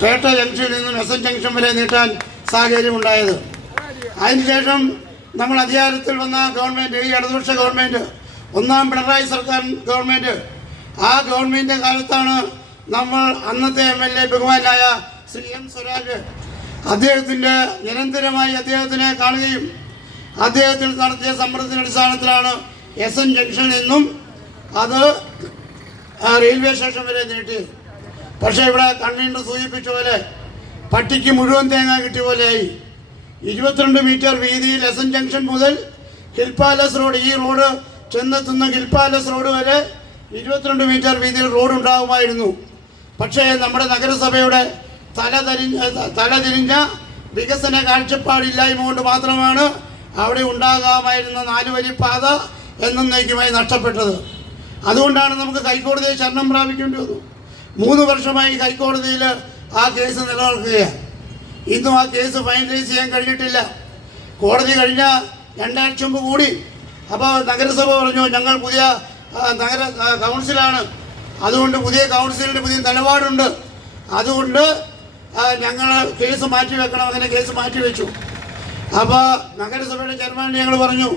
പേട്ട ജംഗ്ഷനിൽ നിന്നും S junction വരെ നീട്ടാൻ സാഹചര്യമുണ്ടായത്. അതിനുശേഷം നമ്മൾ അധികാരത്തിൽ വന്ന ഗവൺമെൻറ്, ഈ ഇടതുപക്ഷ ഗവൺമെൻറ്, ഒന്നാം പിണറായി സർക്കാർ ഗവൺമെൻറ്, ആ ഗവൺമെൻറ് കാലത്താണ് നമ്മൾ അന്നത്തെ MLA ബഹുമാനായ ശ്രീ M. സ്വരാജ് അദ്ദേഹത്തിൻ്റെ നിരന്തരമായി അദ്ദേഹത്തിനെ കാണുകയും അദ്ദേഹത്തിൽ നടത്തിയ സമ്മർദ്ദത്തിൻ്റെ അടിസ്ഥാനത്തിലാണ് SN ജംഗ്ഷനിൽ നിന്നും അത് റെയിൽവേ സ്റ്റേഷൻ വരെ നീട്ടി. പക്ഷേ ഇവിടെ കൺവീനർ സൂചിപ്പിച്ച പോലെ പട്ടിക്ക് മുഴുവൻ തേങ്ങ കിട്ടിയ പോലെയായി. 22 മീറ്റർ വീതിയിൽ SN ജംഗ്ഷൻ മുതൽ ഹിൽ പാലസ് റോഡ്, ഈ റോഡ് ചെന്നെത്തുന്ന ഹിൽ പാലസ് റോഡ് വരെ 22 മീറ്റർ വീതിയിൽ റോഡ് ഉണ്ടാകുമായിരുന്നു. പക്ഷേ നമ്മുടെ നഗരസഭയുടെ തലതിരിഞ്ഞ വികസന കാഴ്ചപ്പാടില്ലായ്മ കൊണ്ട് മാത്രമാണ് അവിടെ ഉണ്ടാകാമായിരുന്ന 4 വരി പാത എന്നേക്കുമായി നഷ്ടപ്പെട്ടത്. അതുകൊണ്ടാണ് നമുക്ക് ഹൈക്കോടതിയെ ശരണം പ്രാപിക്കേണ്ടി വന്നു. 3 വർഷമായി ഹൈക്കോടതിയിൽ ആ കേസ് നിലനിൽക്കുകയാണ്. ഇന്നും ആ കേസ് ഫൈനലൈസ് ചെയ്യാൻ കഴിഞ്ഞിട്ടില്ല. കോടതി കഴിഞ്ഞ 2 ആഴ്ച മുമ്പ് കൂടി. അപ്പോൾ നഗരസഭ പറഞ്ഞു, ഞങ്ങൾ പുതിയ കൗൺസിലാണ്, അതുകൊണ്ട് പുതിയ കൗൺസിലിൻ്റെ പുതിയ നിലപാടുണ്ട്, അതുകൊണ്ട് ഞങ്ങൾ കേസ് മാറ്റിവെക്കണം. അങ്ങനെ കേസ് മാറ്റിവെച്ചു. അപ്പോൾ നഗരസഭയുടെ ചെയർമാൻ ഞങ്ങൾ പറഞ്ഞു,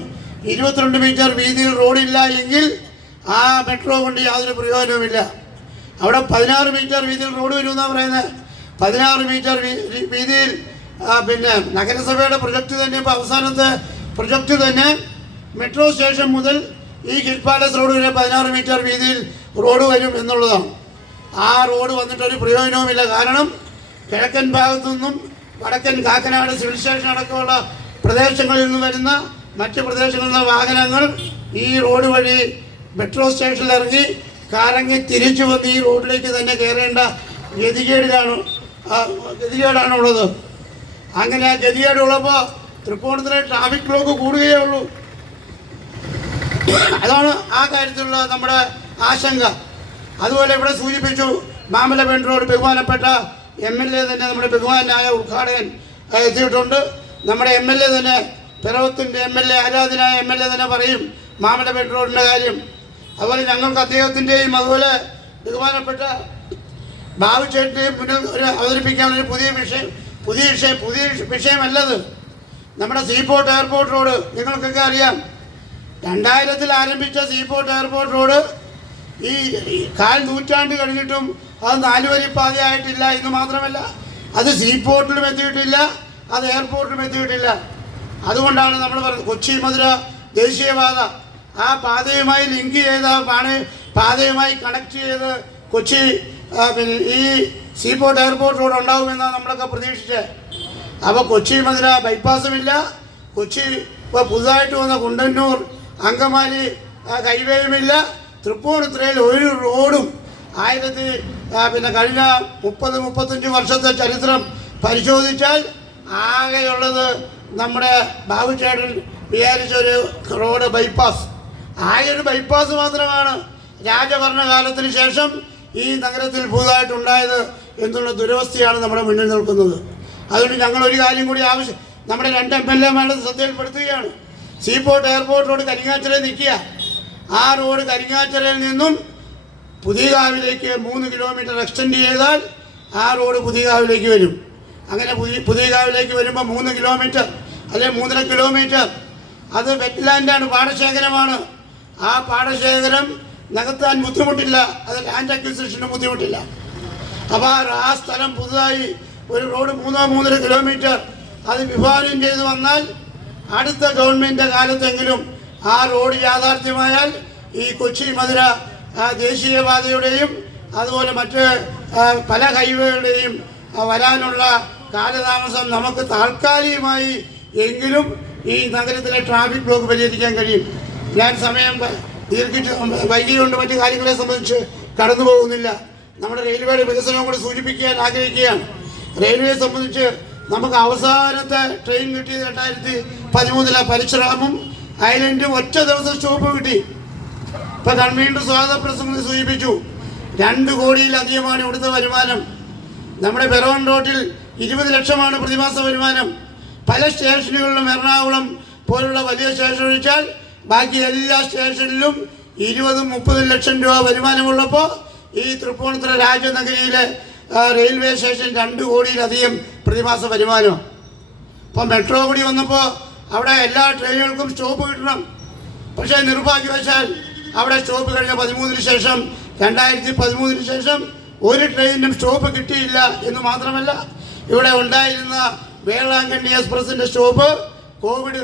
22 മീറ്റർ വീതിയിൽ റോഡില്ല എങ്കിൽ ആ മെട്രോ കൊണ്ട് യാതൊരു പ്രയോജനവുമില്ല. അവിടെ 16 മീറ്റർ വീതിയിൽ റോഡ് വരുമെന്നാണ് പറയുന്നത്. 16 മീറ്റർ വീതിയിൽ പിന്നെ നഗരസഭയുടെ പ്രൊജക്റ്റ് തന്നെ, ഇപ്പോൾ അവസാനത്തെ പ്രൊജക്റ്റ് തന്നെ മെട്രോ സ്റ്റേഷൻ മുതൽ ഈ ഹിൽ പാലസ് റോഡ് വരെ 16 മീറ്റർ വീതിയിൽ റോഡ് വരും എന്നുള്ളതാണ്. ആ റോഡ് വന്നിട്ടൊരു പ്രയോജനവുമില്ല. കാരണം കിഴക്കൻ ഭാഗത്തു നിന്നും വടക്കൻ കാക്കനാട് സിവിൽ സ്റ്റേഷൻ അടക്കമുള്ള പ്രദേശങ്ങളിൽ നിന്ന് വരുന്ന മറ്റ് പ്രദേശങ്ങളിൽ നിന്ന് വാഹനങ്ങൾ ഈ റോഡ് വഴി മെട്രോ സ്റ്റേഷനിൽ ഇറങ്ങി കറങ്ങി തിരിച്ചു വന്ന് ഈ റോഡിലേക്ക് തന്നെ കയറേണ്ട ഗതികേടാണുള്ളത്. അങ്ങനെ ആ ഗതികേടുള്ളപ്പോൾ തൃപ്പൂണിത്തുറ ട്രാഫിക് ബ്ലോക്ക് കൂടുകയേ ഉള്ളൂ. അതാണ് ആ കാര്യത്തിലുള്ള നമ്മുടെ ആശങ്ക. അതുപോലെ ഇവിടെ സൂചിപ്പിച്ചു, മാമലപേട്ട റോഡ് ബഹുമാനപ്പെട്ട MLA തന്നെ, നമ്മുടെ ബഹുമാനായ ഉദ്ഘാടകൻ എത്തിയിട്ടുണ്ട്. നമ്മുടെ MLA തന്നെ, പിറവത്തിൻ്റെ MLA, ആരാധനായ MLA തന്നെ പറയും മാമലപേട്ട റോഡിൻ്റെ കാര്യം. അതുപോലെ ഞങ്ങൾക്ക് അദ്ദേഹത്തിൻ്റെയും അതുപോലെ ബഹുമാനപ്പെട്ട ബാബുചേട്ടൻ്റെയും മുന്നിൽ അവതരിപ്പിക്കാനൊരു പുതിയ വിഷയമല്ലത്. നമ്മുടെ സീപോർട്ട് എയർപോർട്ട് റോഡ് നിങ്ങൾക്കൊക്കെ അറിയാം. 2000-ൽ ആരംഭിച്ച സീപോർട്ട് എയർപോർട്ട് റോഡ് ഈ 1/4 നൂറ്റാണ്ട് കഴിഞ്ഞിട്ടും അത് 4 വരി പാതയായിട്ടില്ല. എന്ന് മാത്രമല്ല അത് സീപോർട്ടിലും എത്തിയിട്ടില്ല, അത് എയർപോർട്ടിലും എത്തിയിട്ടില്ല. അതുകൊണ്ടാണ് നമ്മൾ പറയുന്നത് കൊച്ചി മധുര ദേശീയപാത ആ പാതയുമായി ലിങ്ക് ചെയ്ത പാതയുമായി കണക്ട് ചെയ്ത് കൊച്ചി പിന്നെ ഈ സീപോർട്ട് എയർപോർട്ട് റോഡ് ഉണ്ടാകുമെന്നാണ് നമ്മളൊക്കെ പ്രതീക്ഷിച്ചത്. അപ്പോൾ കൊച്ചി മധുര ബൈപ്പാസുമില്ല, കൊച്ചി ഇപ്പോൾ പുതുതായിട്ട് വന്ന കുണ്ടന്നൂർ അങ്കമാലി ഹൈവേയുമില്ല. തൃപ്പൂണിത്തുറയിൽ ഒരു റോഡും കഴിഞ്ഞ 30-35 വർഷത്തെ ചരിത്രം പരിശോധിച്ചാൽ ആകെയുള്ളത് നമ്മുടെ ബാബുചേട്ടൻ വിചാരിച്ചൊരു റോഡ് ബൈപ്പാസ്. ആകെയൊരു ബൈപ്പാസ് മാത്രമാണ് രാജഭരണകാലത്തിന് ശേഷം ഈ നഗരത്തിൽ പുതുതായിട്ടുണ്ടായത് എന്നുള്ള ദുരവസ്ഥയാണ് നമ്മുടെ മുന്നിൽ നിൽക്കുന്നത്. അതുകൊണ്ട് ഞങ്ങളൊരു കാര്യം കൂടി നമ്മുടെ 2 MLA-മാരുടെ ശ്രദ്ധയിൽപ്പെടുത്തുകയാണ്. സീപോർട്ട് എയർപോർട്ട് റോഡ് കരിങ്ങാച്ചിറയിൽ നിൽക്കുക. ആ റോഡ് കരിങ്ങാച്ചിറയിൽ നിന്നും പുതിയകാവിലേക്ക് 3 കിലോമീറ്റർ എക്സ്റ്റെൻഡ് ചെയ്താൽ ആ റോഡ് പുതിയകാവിലേക്ക് വരും. അങ്ങനെ പുതിയകാവിലേക്ക് വരുമ്പോൾ 3 കിലോമീറ്റർ അല്ലെങ്കിൽ 3.5 കിലോമീറ്റർ അത് വെറ്റ്ലാൻഡാണ്, പാടശേഖരമാണ്. ആ പാടശേഖരം നികത്താൻ ബുദ്ധിമുട്ടില്ല, അത് ലാൻഡ് അക്വിസിഷന് ബുദ്ധിമുട്ടില്ല. അപ്പോൾ ആ സ്ഥലം പുതുതായി ഒരു റോഡ് 3-3.5 കിലോമീറ്റർ അത് വിഭാവനം ചെയ്ത് വന്നാൽ അടുത്ത ഗവൺമെൻറ് കാലത്തെങ്കിലും ആ റോഡ് യാഥാർത്ഥ്യമായാൽ ഈ കൊച്ചി മധുര ദേശീയപാതയുടെയും അതുപോലെ മറ്റ് പല ഹൈവേകളുടെയും വരാനുള്ള കാലതാമസം നമുക്ക് താൽക്കാലികമായി എങ്കിലും ഈ നഗരത്തിലെ ട്രാഫിക് ബ്ലോക്ക് പരിഹരിക്കാൻ കഴിയും. ഞാൻ സമയം വൈകിയുണ്ട് മറ്റു കാര്യങ്ങളെ സംബന്ധിച്ച് കടന്നു പോകുന്നില്ല. നമ്മുടെ റെയിൽവേയുടെ വികസനവും കൂടി സൂചിപ്പിക്കാൻ ആഗ്രഹിക്കുകയാണ്. റെയിൽവേയെ സംബന്ധിച്ച് നമുക്ക് അവസാനത്തെ ട്രെയിൻ കിട്ടിയത് 2013 പരശുറാമും ഐലൻഡും ഒറ്റ ദിവസം സ്റ്റോപ്പ് കിട്ടി. ഇപ്പോൾ കൺവീനർ സ്വാഗത പ്രസംഗത്തിൽ സൂചിപ്പിച്ചു 2 കോടിയിലധികമാണ് ഇവിടുത്തെ വരുമാനം. നമ്മുടെ പിറവം റോഡിൽ 20 ലക്ഷമാണ് പ്രതിമാസ വരുമാനം. പല സ്റ്റേഷനുകളിലും എറണാകുളം പോലുള്ള വലിയ സ്റ്റേഷൻ ഒഴിച്ചാൽ ബാക്കി എല്ലാ സ്റ്റേഷനിലും 20-30 ലക്ഷം രൂപ വരുമാനമുള്ളപ്പോൾ ഈ തൃപ്പൂണിത്തുറ രാജനഗരിയിലെ റെയിൽവേ സ്റ്റേഷൻ 2 കോടിയിലധികം പ്രതിമാസ വരുമാനമാണ്. ഇപ്പോൾ മെട്രോ കൂടി വന്നപ്പോൾ അവിടെ എല്ലാ ട്രെയിനുകൾക്കും സ്റ്റോപ്പ് കിട്ടണം. പക്ഷേ നിർഭാഗ്യവശാൽ അവിടെ സ്റ്റോപ്പ് കഴിഞ്ഞ 2013 ശേഷം 2013 ശേഷം ഒരു ട്രെയിനിനും സ്റ്റോപ്പ് കിട്ടിയില്ല എന്ന് മാത്രമല്ല, ഇവിടെ ഉണ്ടായിരുന്ന വേളാങ്കണ്ണി എക്സ്പ്രസിൻ്റെ സ്റ്റോപ്പ് കോവിഡ്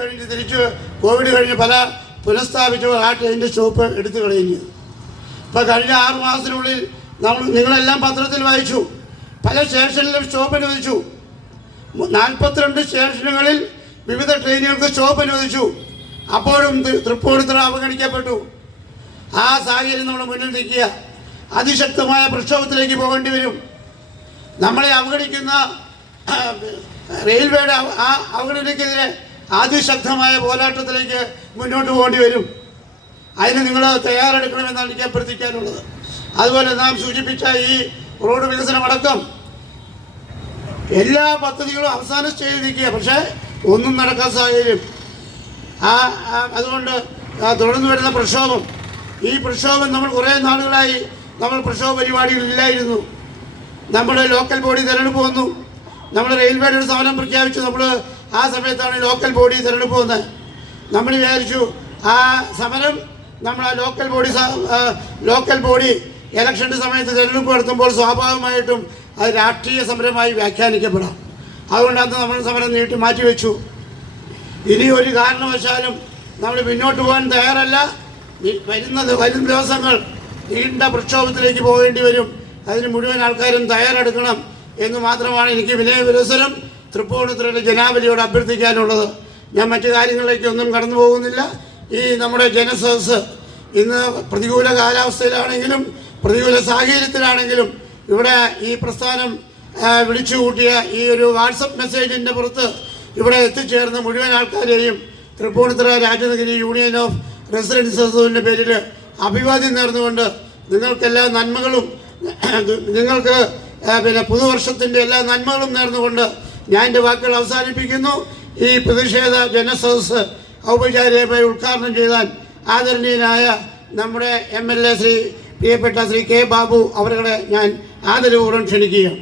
കഴിഞ്ഞ് പല പുനഃസ്ഥാപിച്ചു ആ ട്രെയിനിൻ്റെ സ്റ്റോപ്പ് എടുത്തു കളയുന്നു. ഇപ്പോൾ കഴിഞ്ഞ 6 മാസത്തിനുള്ളിൽ നിങ്ങളെല്ലാം പത്രത്തിൽ വായിച്ചു, പല സ്റ്റേഷനിലും സ്റ്റോപ്പ് അനുവദിച്ചു. 42 സ്റ്റേഷനുകളിൽ വിവിധ ട്രെയിനുകൾക്ക് സ്റ്റോപ്പ് അനുവദിച്ചു. അപ്പോഴും തൃപ്പൂണിത്തുറ അവഗണിക്കപ്പെട്ടു. ആ സാഹചര്യം നമ്മൾ മുന്നിൽ നിൽക്കുക. അതിശക്തമായ പ്രക്ഷോഭത്തിലേക്ക് പോകേണ്ടി വരും. നമ്മളെ അവഗണിക്കുന്ന റെയിൽവേയുടെ ആ അവഗണനയ്ക്കെതിരെ അതിശക്തമായ പോരാട്ടത്തിലേക്ക് മുന്നോട്ട് പോകേണ്ടി വരും. അതിന് നിങ്ങൾ തയ്യാറെടുക്കണമെന്നാണ് എനിക്ക് അഭ്യർത്ഥിക്കാനുള്ളത്. അതുപോലെ നാം സൂചിപ്പിച്ച ഈ റോഡ് വികസനമടക്കം എല്ലാ പദ്ധതികളും അവസാന സ്റ്റേജിൽ നിൽക്കുക. പക്ഷേ ഒന്നും നടക്കാൻ സാഹചര്യം. അതുകൊണ്ട് തുടർന്ന് വരുന്ന പ്രക്ഷോഭം, ഈ പ്രക്ഷോഭം നമ്മൾ കുറേ നാളുകളായി നമ്മൾ പ്രക്ഷോഭ പരിപാടികളില്ലായിരുന്നു. നമ്മുടെ ലോക്കൽ ബോഡി തിരഞ്ഞെടുപ്പ് വന്നു. നമ്മൾ റെയിൽവേയുടെ ഒരു സമരം പ്രഖ്യാപിച്ചു. നമ്മൾ ആ സമയത്താണ് ലോക്കൽ ബോഡി തിരഞ്ഞെടുപ്പ് വന്നത്. നമ്മൾ വിചാരിച്ചു ആ സമരം നമ്മൾ ആ ലോക്കൽ ബോഡി ഇലക്ഷൻ്റെ സമയത്ത് തിരഞ്ഞെടുപ്പ് നടത്തുമ്പോൾ സ്വാഭാവികമായിട്ടും അത് രാഷ്ട്രീയ സമരമായി വ്യാഖ്യാനിക്കപ്പെടാം. അതുകൊണ്ട് അന്ന് നമ്മൾ സമരം മാറ്റിവെച്ചു. ഇനി ഒരു കാരണവശാലും നമ്മൾ മുന്നോട്ട് പോകാൻ തയ്യാറല്ല. വരും ദിവസങ്ങൾ നീണ്ട പ്രക്ഷോഭത്തിലേക്ക് പോകേണ്ടി വരും. അതിന് മുഴുവൻ ആൾക്കാരും തയ്യാറെടുക്കണം എന്ന് മാത്രമാണ് എനിക്ക് വിനയവിരസനം തൃപ്പൂണിത്തുറയിലെ ജനാവലിയോട് അഭ്യർത്ഥിക്കാനുള്ളത്. ഞാൻ മറ്റു കാര്യങ്ങളിലേക്കൊന്നും കടന്നു പോകുന്നില്ല. ഈ നമ്മുടെ ജനസദസ്സ് ഇന്ന് പ്രതികൂല കാലാവസ്ഥയിലാണെങ്കിലും പ്രതികൂല സാഹചര്യത്തിലാണെങ്കിലും ഇവിടെ ഈ പ്രസ്ഥാനം വിളിച്ചുകൂട്ടിയ ഈ ഒരു വാട്സപ്പ് മെസ്സേജിൻ്റെ പുറത്ത് ഇവിടെ എത്തിച്ചേർന്ന മുഴുവൻ ആൾക്കാരെയും തൃപ്പൂണിത്തുറ രാജനഗരി യൂണിയൻ ഓഫ് റെസിഡൻസ് അസോസിയേഷൻ്റെ പേരിൽ അഭിവാദ്യം നേർന്നുകൊണ്ട് നിങ്ങൾക്കെല്ലാ നന്മകളും നിങ്ങൾക്ക് പുതുവർഷത്തിൻ്റെ എല്ലാ നന്മകളും നേർന്നുകൊണ്ട് ഞാൻ എൻ്റെ വാക്കുകൾ അവസാനിപ്പിക്കുന്നു. ഈ പ്രതിഷേധ ജനസദസ്സ് ഔപചാരികമായി ഉദ്ഘാടനം ചെയ്താൽ ആദരണീയനായ നമ്മുടെ MLA പ്രിയപ്പെട്ട ശ്രീ കെ ബാബു അവരുടെ ഞാൻ ആദരപൂർവ്വം ക്ഷണിക്കുകയാണ്.